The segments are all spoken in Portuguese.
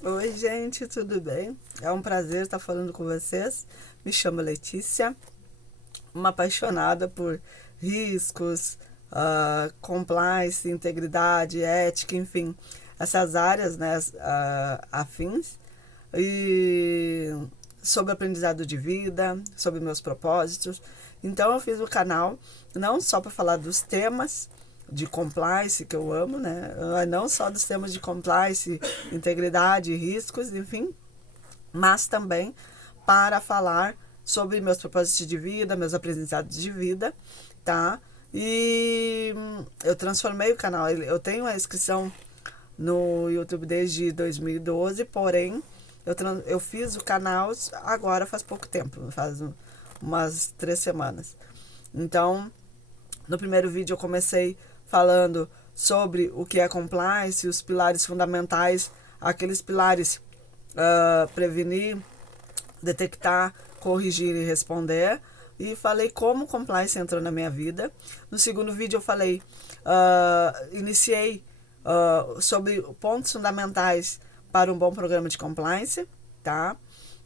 Oi, gente, tudo bem? É um prazer estar falando com vocês. Me chamo Letícia, uma apaixonada por riscos, compliance, integridade, ética, enfim, essas áreas, né, afins. E sobre aprendizado de vida, sobre meus propósitos. Então eu fiz o canal não só para falar dos temas de compliance que eu amo, né? Não só dos temas de compliance, integridade, riscos, enfim, mas também para falar sobre meus propósitos de vida, meus aprendizados de vida, tá? E eu transformei o canal. Eu tenho a inscrição no YouTube desde 2012, porém eu fiz o canal agora faz pouco tempo, faz umas 3 semanas. Então, no primeiro vídeo eu comecei falando sobre o que é compliance, os pilares fundamentais, aqueles pilares prevenir, detectar, corrigir e responder. E falei como compliance entrou na minha vida. No segundo vídeo eu falei, iniciei sobre pontos fundamentais para um bom programa de compliance, tá?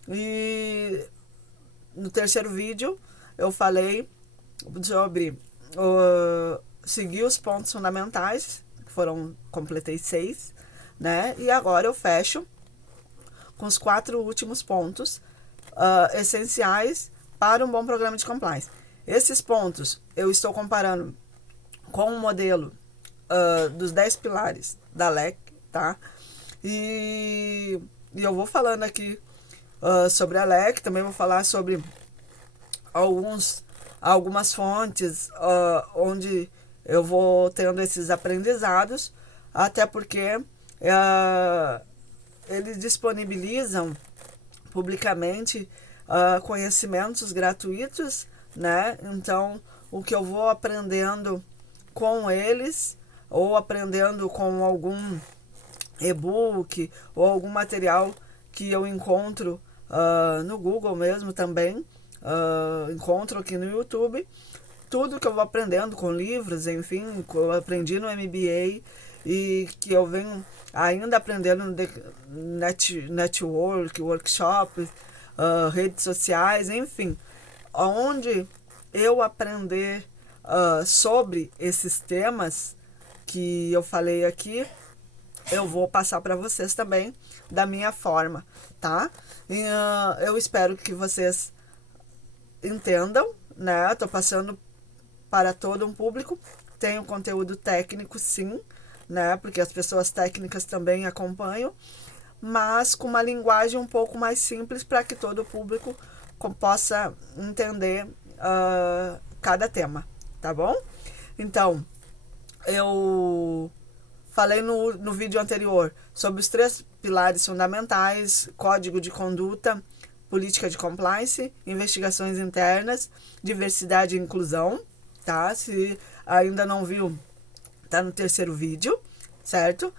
E no terceiro vídeo eu falei sobre seguir os pontos fundamentais, que completei 6, né? E agora eu fecho com os 4 últimos pontos essenciais para um bom programa de compliance. Esses pontos eu estou comparando com o modelo dos 10 pilares da LEC, tá? E eu vou falando aqui sobre a LEC, também vou falar sobre algumas fontes onde eu vou tendo esses aprendizados, até porque eles disponibilizam publicamente conhecimentos gratuitos, né? Então, o que eu vou aprendendo com eles, ou aprendendo com algum e-book, ou algum material que eu encontro no Google mesmo também, encontro aqui no YouTube, tudo que eu vou aprendendo com livros, enfim, que eu aprendi no MBA e que eu venho ainda aprendendo no network, workshops, redes sociais, enfim, onde eu aprender sobre esses temas que eu falei aqui, eu vou passar para vocês também da minha forma, tá? E, eu espero que vocês entendam, né? Tô passando para todo um público. Tem um conteúdo técnico, sim, né? Porque as pessoas técnicas também acompanham, mas com uma linguagem um pouco mais simples para que todo o público possa entender cada tema, tá bom? Então, eu falei no vídeo anterior sobre os 3 pilares fundamentais: código de conduta, política de compliance, investigações internas, diversidade e inclusão, tá? Se ainda não viu, tá no terceiro vídeo, certo?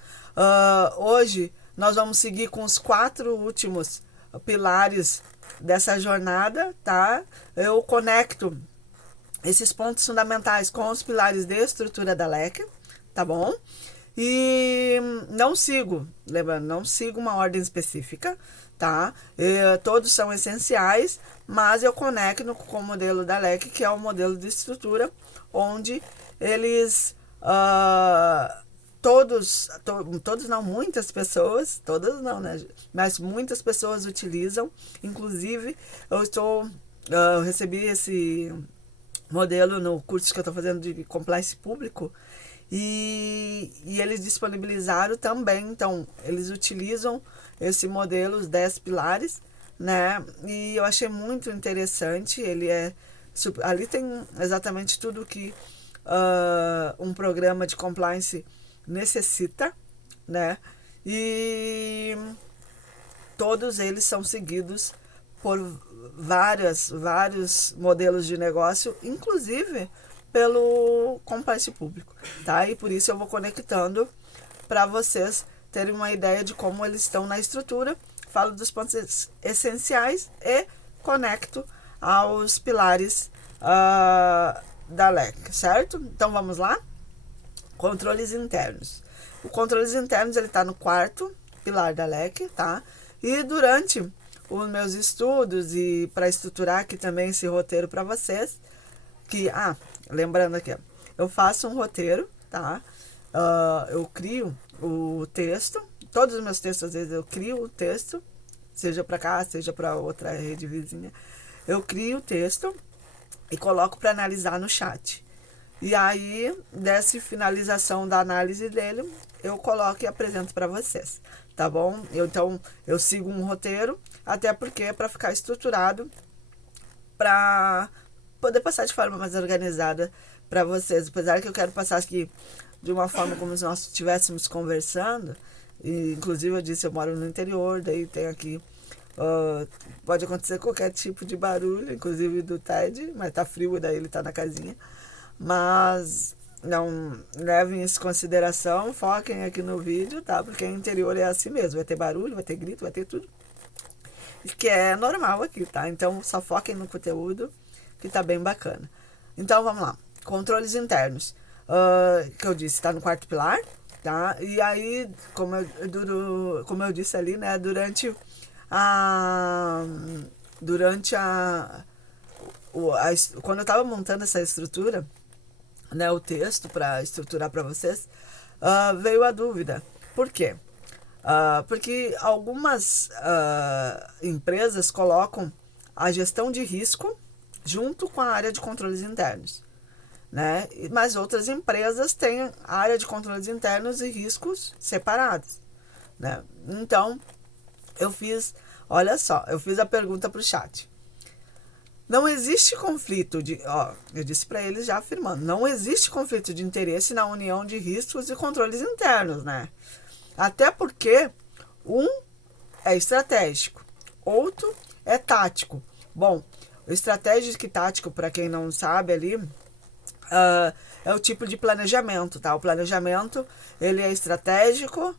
Hoje nós vamos seguir com os 4 últimos pilares dessa jornada, tá? Eu conecto esses pontos fundamentais com os pilares de estrutura da LEC, tá bom? E não sigo, lembrando, não sigo uma ordem específica, tá? Todos são essenciais, mas eu conecto com o modelo da LEC, que é o modelo de estrutura, onde eles todos não, muitas pessoas, todas não, né? Mas muitas pessoas utilizam, inclusive eu recebi esse modelo no curso que eu estou fazendo de compliance público e eles disponibilizaram também, então eles utilizam esse modelo, os 10 pilares, né? E eu achei muito interessante, ali tem exatamente tudo que um programa de compliance necessita, né? E todos eles são seguidos por vários modelos de negócio, inclusive pelo compliance público, tá? E por isso eu vou conectando para vocês terem uma ideia de como eles estão na estrutura, falo dos pontos essenciais e conecto aos pilares da LEC, certo? Então vamos lá? Controles internos. O controles internos ele está no quarto pilar da LEC, tá? E durante os meus estudos e para estruturar aqui também esse roteiro para vocês, que, lembrando aqui, eu faço um roteiro, tá? Eu crio o texto, todos os meus textos, às vezes eu crio o texto, seja para cá, seja para outra rede vizinha, eu crio o texto e coloco para analisar no chat. E aí, dessa finalização da análise dele, eu coloco e apresento para vocês, tá bom? Então, eu sigo um roteiro, até porque é para ficar estruturado, para poder passar de forma mais organizada para vocês. Apesar que eu quero passar aqui de uma forma como se nós estivéssemos conversando, e, inclusive eu disse, eu moro no interior, daí tem aqui, pode acontecer qualquer tipo de barulho, inclusive do Ted, mas tá frio, daí ele tá na casinha. Mas não levem isso em consideração, foquem aqui no vídeo, tá? Porque o interior é assim mesmo, vai ter barulho, vai ter grito, vai ter tudo. Que é normal aqui, tá? Então só foquem no conteúdo, que tá bem bacana. Então vamos lá, controles internos. Que eu disse, tá no quarto pilar, tá? E aí, como eu disse ali, né? Quando eu tava montando essa estrutura, né, o texto para estruturar para vocês, veio a dúvida. Por quê? Porque algumas empresas colocam a gestão de risco junto com a área de controles internos, né? Mas outras empresas têm a área de controles internos e riscos separados, né? Então, eu fiz a pergunta para o chat. Não existe conflito eu disse para eles já afirmando, não existe conflito de interesse na união de riscos e controles internos, né? Até porque um é estratégico, outro é tático. Bom, o estratégico e tático, para quem não sabe ali, é o tipo de planejamento, tá? O planejamento, ele é estratégico,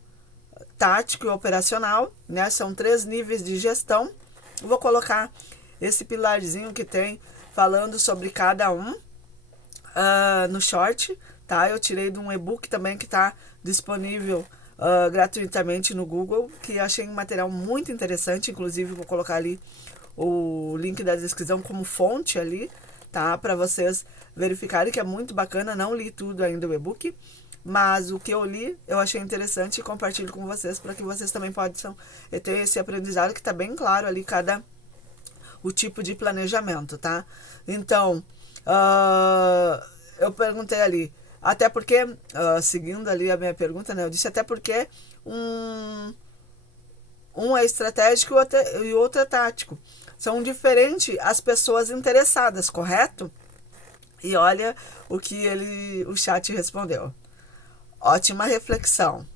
tático e operacional, né? São 3 níveis de gestão. Eu vou colocar esse pilarzinho que tem falando sobre cada um no short, tá? Eu tirei de um e-book também que está disponível gratuitamente no Google, que achei um material muito interessante, inclusive vou colocar ali o link da descrição como fonte ali, tá? Para vocês verificarem, que é muito bacana. Não li tudo ainda o e-book, mas o que eu li eu achei interessante e compartilho com vocês para que vocês também possam ter esse aprendizado, que está bem claro ali o tipo de planejamento, tá? Então, eu perguntei ali, até porque, seguindo ali a minha pergunta, né? Eu disse até porque um é estratégico e o outro é tático. São diferentes as pessoas interessadas, correto? E olha o que o chat respondeu. Ótima reflexão.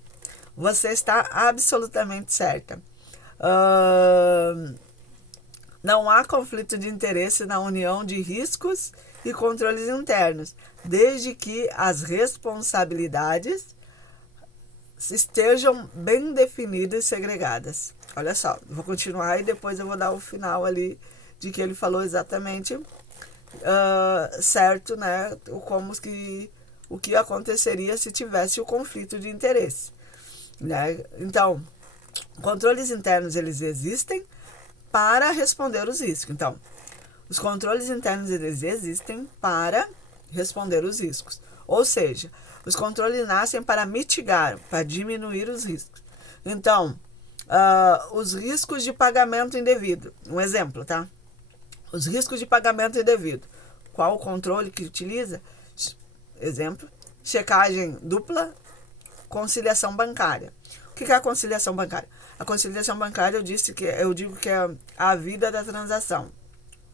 Você está absolutamente certa. Não há conflito de interesse na união de riscos e controles internos, desde que as responsabilidades estejam bem definidas e segregadas. Olha só, vou continuar e depois eu vou dar o final ali de que ele falou exatamente certo, né? O que aconteceria se tivesse o conflito de interesse, né? Então, controles internos, eles existem para responder os riscos. Então, os controles internos, eles existem para responder os riscos. Ou seja, os controles nascem para mitigar, para diminuir os riscos. Então, os riscos de pagamento indevido. Um exemplo, tá? Os riscos de pagamento indevido. Qual o controle que utiliza? Exemplo, checagem dupla, conciliação bancária. O que é a conciliação bancária? A conciliação bancária, eu digo que é a vida da transação,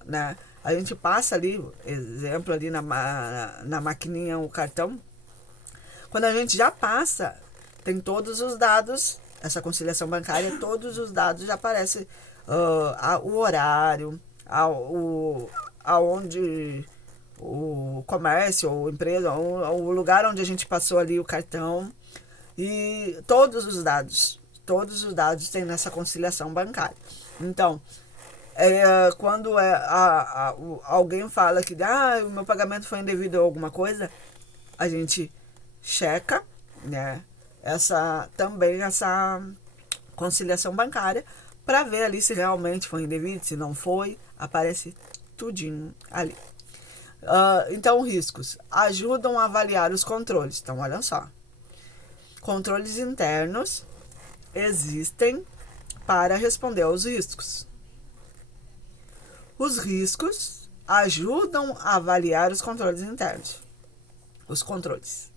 né? A gente passa ali, exemplo, ali na maquininha, o cartão. Quando a gente já passa, tem todos os dados, essa conciliação bancária, todos os dados já aparecem, o horário, aonde o comércio, ou empresa, o lugar onde a gente passou ali o cartão, e todos os dados tem nessa conciliação bancária. Então, quando alguém fala que o meu pagamento foi indevido ou alguma coisa, a gente checa, né, essa conciliação bancária, para ver ali se realmente foi indevido, se não foi, aparece tudinho ali. Então, riscos ajudam a avaliar os controles. Então, olha só. Controles internos existem para responder aos riscos. Os riscos ajudam a avaliar os controles internos. Os controles.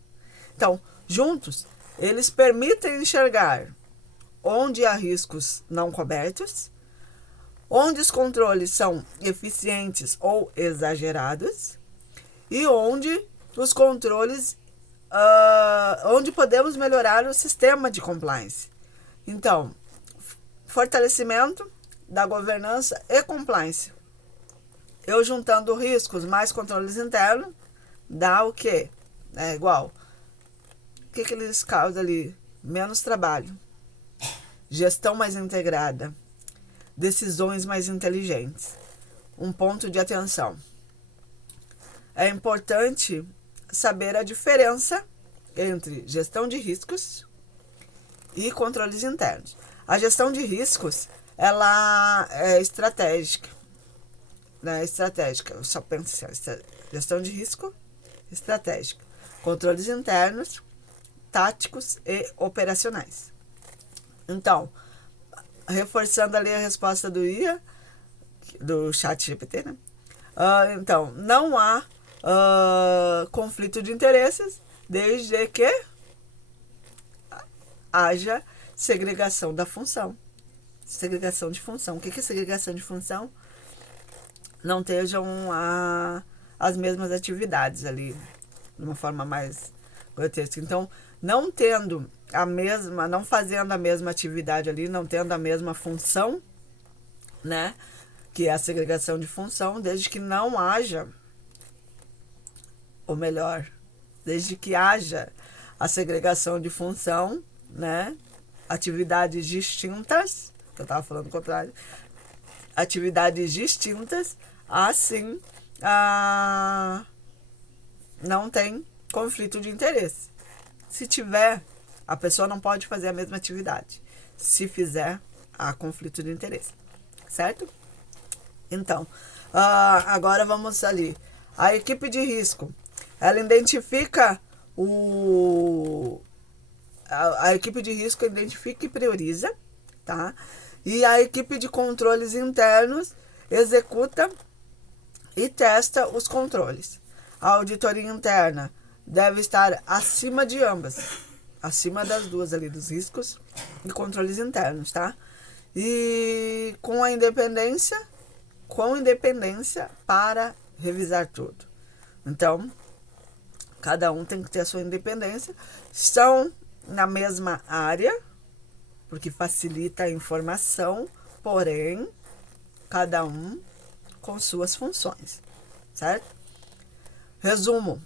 Então, juntos, eles permitem enxergar onde há riscos não cobertos, onde os controles são eficientes ou exagerados e onde os controles, onde podemos melhorar o sistema de compliance. Então, fortalecimento da governança e compliance. Eu juntando riscos mais controles internos, dá o quê? É igual. O que eles causam ali? Menos trabalho. Gestão mais integrada. Decisões mais inteligentes. Um ponto de atenção. É importante saber a diferença entre gestão de riscos e controles internos. A gestão de riscos, ela é estratégica. Né? Estratégica, eu só penso assim, gestão de risco, estratégica. Controles internos, táticos e operacionais. Então, reforçando ali a resposta do IA, do chat GPT, né? Então, não há conflito de interesses desde que haja segregação da função. Segregação de função. O que é segregação de função? Não estejam as mesmas atividades ali, de uma forma mais grotesca. Então, não fazendo a mesma atividade ali, não tendo a mesma função, né? Que é a segregação de função, desde que não haja, ou melhor, desde que haja a segregação de função, né? Atividades distintas, que eu estava falando o contrário, atividades distintas, assim não tem conflito de interesse. Se tiver, a pessoa não pode fazer a mesma atividade. Se fizer, há conflito de interesse, certo? Então, agora vamos ali. A equipe de risco, ela identifica a equipe de risco identifica e prioriza, tá? E a equipe de controles internos executa e testa os controles. A auditoria interna deve estar acima de ambas, acima das duas ali, dos riscos e controles internos, tá? E com independência para revisar tudo. Então, cada um tem que ter a sua independência. Estão na mesma área, porque facilita a informação, porém, cada um com suas funções, certo? Resumo.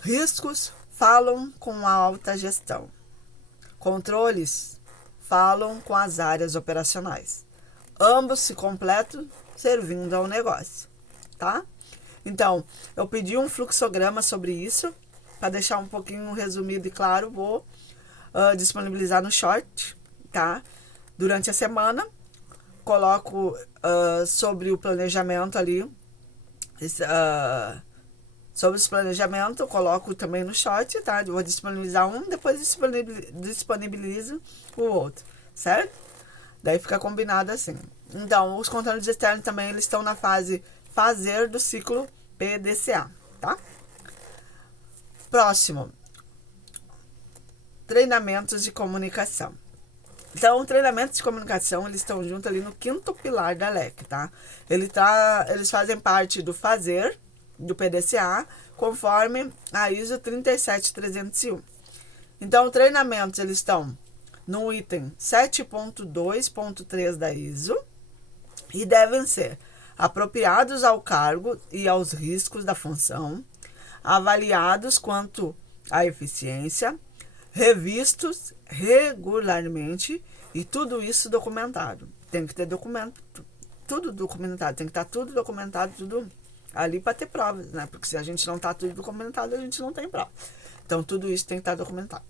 Riscos falam com a alta gestão. Controles falam com as áreas operacionais. Ambos se completam servindo ao negócio, tá? Então, eu pedi um fluxograma sobre isso, para deixar um pouquinho resumido e claro, vou disponibilizar no short, tá? Durante a semana, coloco sobre o planejamento ali, sobre os planejamentos, coloco também no short, tá? Eu vou disponibilizar um, depois disponibilizo o outro, certo? Daí fica combinado assim. Então, os controles externos também, eles estão na fase fazer do ciclo PDCA, tá? Próximo, treinamentos de comunicação. Então, treinamentos de comunicação, eles estão juntos ali no 5º pilar da LEC, tá? Eles fazem parte do fazer, do PDCA, conforme a ISO 37301. Então, treinamentos, eles estão no item 7.2.3 da ISO e devem ser apropriados ao cargo e aos riscos da função, avaliados quanto à eficiência, revistos regularmente e tudo isso documentado. Tem que ter documento, tudo documentado, tem que estar tudo documentado, tudo ali para ter provas, né? Porque se a gente não está tudo documentado, a gente não tem prova. Então, tudo isso tem que estar documentado.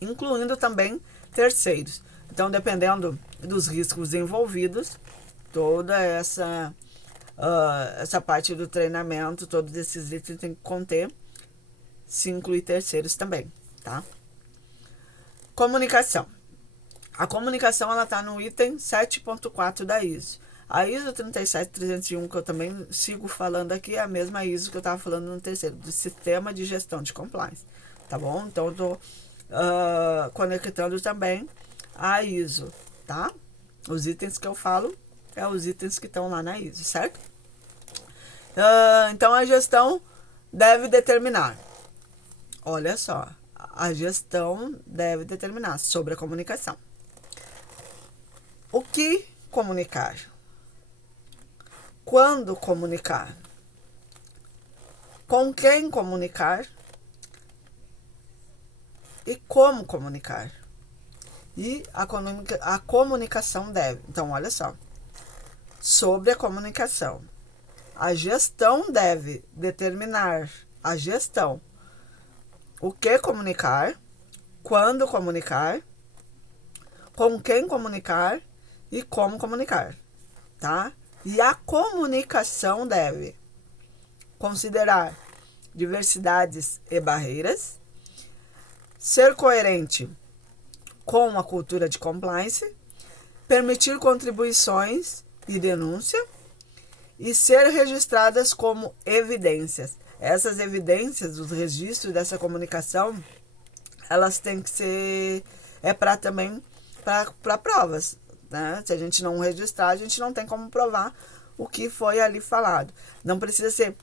Incluindo também terceiros. Então, dependendo dos riscos envolvidos, toda essa parte do treinamento, todos esses itens tem que conter, se inclui terceiros também, tá? Comunicação. A comunicação, ela está no item 7.4 da ISO. A ISO 37301, que eu também sigo falando aqui, é a mesma ISO que eu estava falando no terceiro, do Sistema de Gestão de Compliance, tá bom? Então, eu estou conectando também a ISO, tá? Os itens que eu falo é os itens que estão lá na ISO, certo? Então, a gestão deve determinar. Olha só, a gestão deve determinar sobre a comunicação. O que comunicar? Quando comunicar? Com quem comunicar? E como comunicar? E a comunicação deve. Então, olha só. Sobre a comunicação. A gestão deve determinar a gestão. O que comunicar? Quando comunicar? Com quem comunicar? E como comunicar, tá? E a comunicação deve considerar diversidades e barreiras, ser coerente com a cultura de compliance, permitir contribuições e denúncia e ser registradas como evidências. Essas evidências, os registros dessa comunicação, elas têm que ser também para provas, né? Se a gente não registrar, a gente não tem como provar o que foi ali falado. Não precisa ser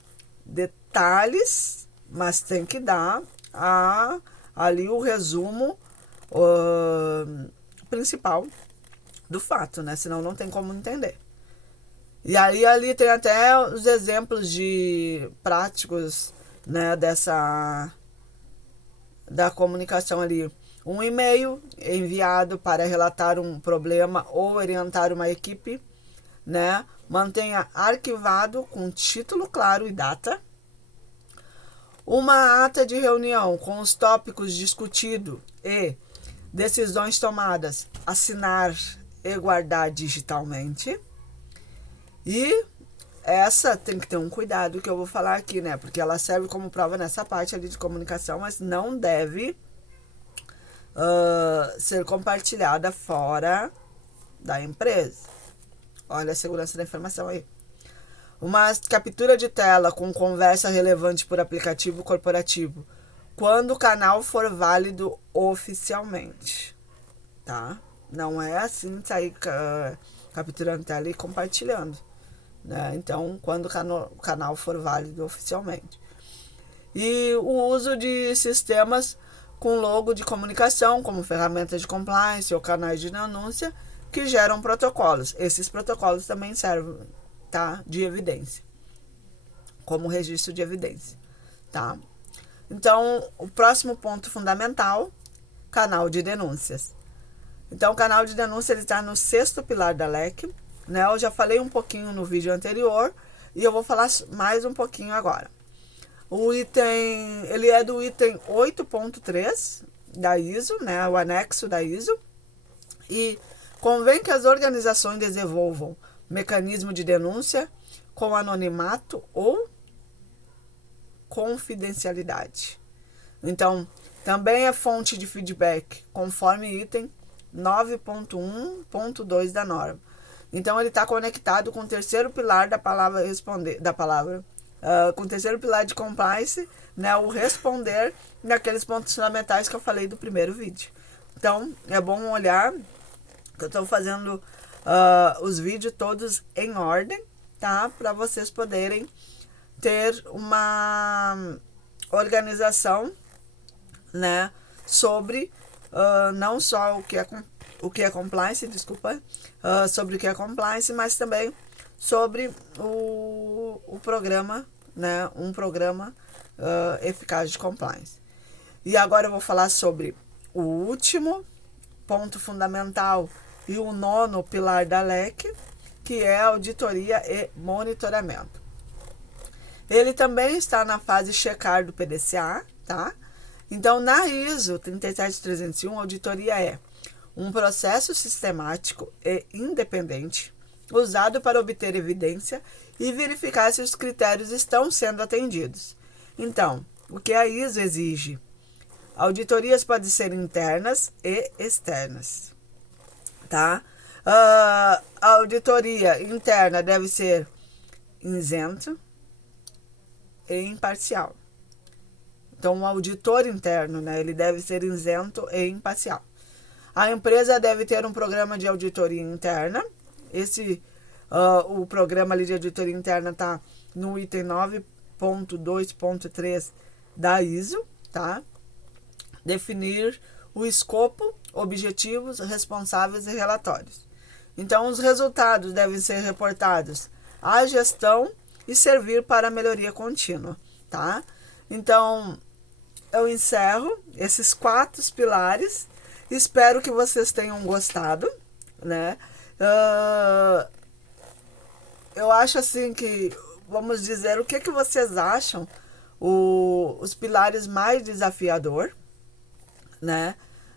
detalhes, mas tem que dar ali o resumo principal do fato, né? Senão não tem como entender. E aí ali tem até os exemplos de práticos, né, da comunicação ali. Um e-mail enviado para relatar um problema ou orientar uma equipe, né? Mantenha arquivado com título claro e data. Uma ata de reunião com os tópicos discutidos e decisões tomadas, assinar e guardar digitalmente. E essa tem que ter um cuidado que eu vou falar aqui, né? Porque ela serve como prova nessa parte ali de comunicação, mas não deve ser compartilhada fora da empresa. Olha a segurança da informação aí. Uma captura de tela com conversa relevante por aplicativo corporativo, quando o canal for válido oficialmente, tá? Não é assim sair capturando tela e compartilhando, né? Então, quando o canal for válido oficialmente. E o uso de sistemas com logo de comunicação, como ferramentas de compliance ou canais de denúncia, que geram protocolos. Esses protocolos também servem, tá, de evidência, como registro de evidência, tá? Então, o próximo ponto fundamental, canal de denúncias. Então, o canal de denúncia está no 6º pilar da LEC, né? Eu já falei um pouquinho no vídeo anterior e eu vou falar mais um pouquinho agora. Ele é do item 8.3 da ISO, né? O anexo da ISO. E convém que as organizações desenvolvam mecanismo de denúncia com anonimato ou confidencialidade. Então, também é fonte de feedback, conforme item 9.1.2 da norma. Então, ele está conectado com o terceiro pilar da palavra responder, com o terceiro pilar de compliance, né, o responder naqueles pontos fundamentais que eu falei do primeiro vídeo. Então, é bom olhar que eu estou fazendo os vídeos todos em ordem, tá? Para vocês poderem ter uma organização, né, sobre não só o que é compliance, sobre o que é compliance, mas também sobre o programa, né, um programa eficaz de compliance. E agora eu vou falar sobre o último ponto fundamental e o 9º pilar da LEC, que é auditoria e monitoramento. Ele também está na fase checar do PDCA, tá? Então, na ISO 37301, a auditoria é um processo sistemático e independente usado para obter evidência e verificar se os critérios estão sendo atendidos. Então, o que a ISO exige? Auditorias podem ser internas e externas, tá? A auditoria interna deve ser isento e imparcial. Então, o auditor interno, né, ele deve ser isento e imparcial. A empresa deve ter um programa de auditoria interna. O programa ali de auditoria interna está no item 9.2.3 da ISO, tá? Definir o escopo, objetivos, responsáveis e relatórios. Então, os resultados devem ser reportados à gestão e servir para a melhoria contínua, tá? Então, eu encerro esses 4 pilares. Espero que vocês tenham gostado, né? Eu acho assim que, vamos dizer, o que vocês acham os pilares mais desafiador, né?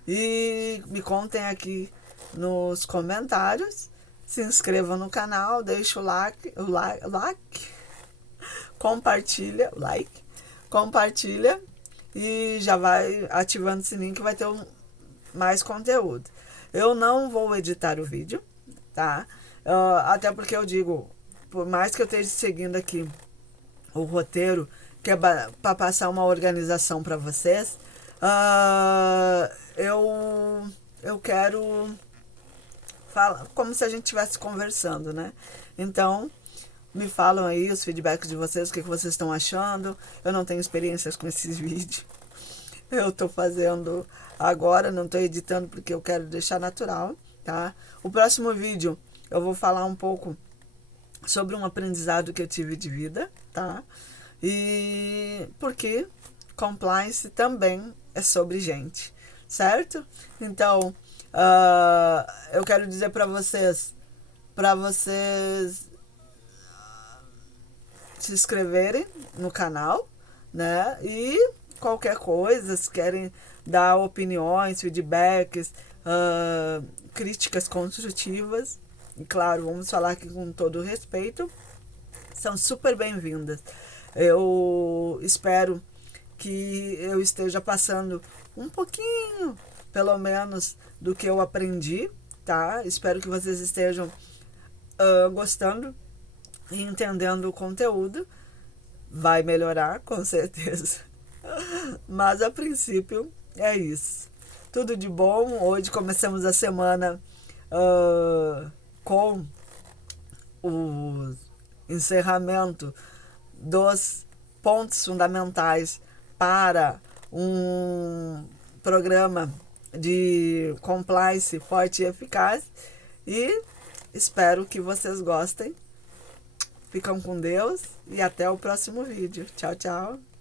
E me contem aqui nos comentários. Se inscrevam no canal, deixa o like, compartilha e já vai ativando o sininho que vai ter mais conteúdo. Eu não vou editar o vídeo, tá? Até porque eu digo, por mais que eu esteja seguindo aqui o roteiro, que é para passar uma organização para vocês, eu quero falar como se a gente estivesse conversando, né? Então, me falam aí os feedbacks de vocês, o que vocês estão achando. Eu não tenho experiências com esses vídeos. Eu estou fazendo agora, não estou editando porque eu quero deixar natural, tá? O próximo vídeo eu vou falar um pouco sobre um aprendizado que eu tive de vida, tá? E porque compliance também é sobre gente, certo? Então, eu quero dizer para vocês se inscreverem no canal, né? E qualquer coisa, se querem dar opiniões, feedbacks, críticas construtivas, e claro, vamos falar aqui com todo respeito, são super bem-vindas. Eu espero que eu esteja passando um pouquinho, pelo menos, do que eu aprendi, tá? Espero que vocês estejam gostando e entendendo o conteúdo. Vai melhorar, com certeza. Mas, a princípio, é isso. Tudo de bom. Hoje começamos a semana com o encerramento dos pontos fundamentais para um programa de compliance forte e eficaz. E espero que vocês gostem. Ficam com Deus e até o próximo vídeo. Tchau, tchau.